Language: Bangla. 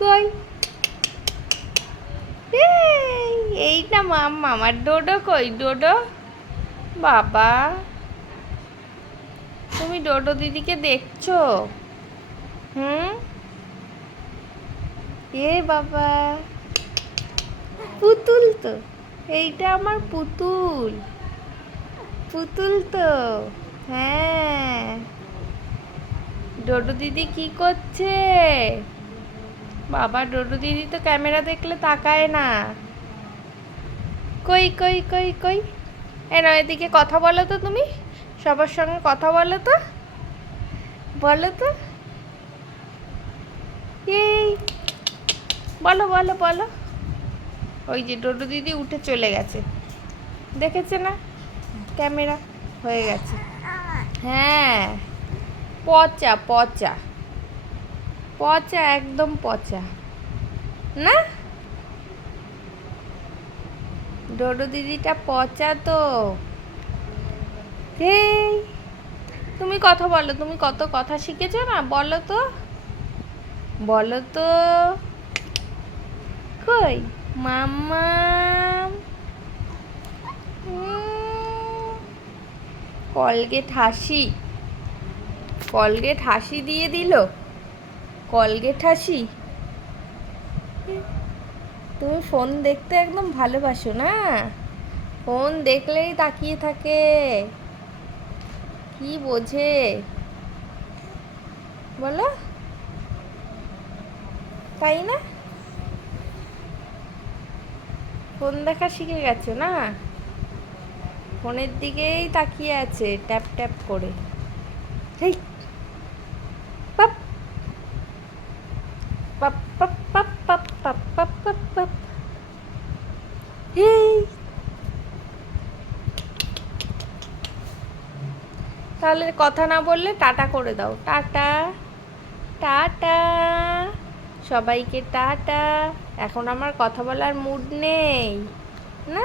কই এইটা মাম্মা, আমার ডোডো কই? ডোডো বাবা, তুমি ডোডো দিদিকে দেখছো? হুম, এ বাবা, পুতুল তো, এইটা আমার পুতুল, পুতুল তো। হ্যাঁ, ডোডো দিদি কি করছে? বাবা, ডোডো দিদি তো ক্যামেরা দেখলে তাকায় না। কই কই কই কই, এনো এদিকে কথা বলো তো, তুমি সবার সঙ্গে কথা বলো তো, বলো তো, এই বলো বলো বলো। ওই যে ডোডো দিদি উঠে চলে গেছে, দেখেছে না? ক্যামেরা হয়ে গেছে। হ্যাঁ, পচা পচা পচা, একদম পচা না? ডোডো দিদিটা পচা তো। এই তুমি কথা বলো, তুমি কত কথা শিখেছো না, বলো তো, বলো তো। কই মাম্মা, কলগেট হাসি, কলগেট হাসি দিয়ে দিল, কলগেট হাসি। তুমি ফোন দেখতে একদম ভালোবাসো না? ফোন দেখলেই তাকিয়ে থাকে, কি বোঝে বলো, তাই না? ফোন দেখা শিখে গেছো না? ফোনের দিকেই তাকিয়ে আছে ট্যাপ ট্যাপ করে। হেই, পাপ পাপ পাপ পাপ পাপ পাপ পাপ পাপ পাপ। হেই, তাহলে কথা না বললে টাটা করে দাও, টাটা, টাটা, সবাইকে টাটা। এখন আমার কথা বলার মুড নেই না।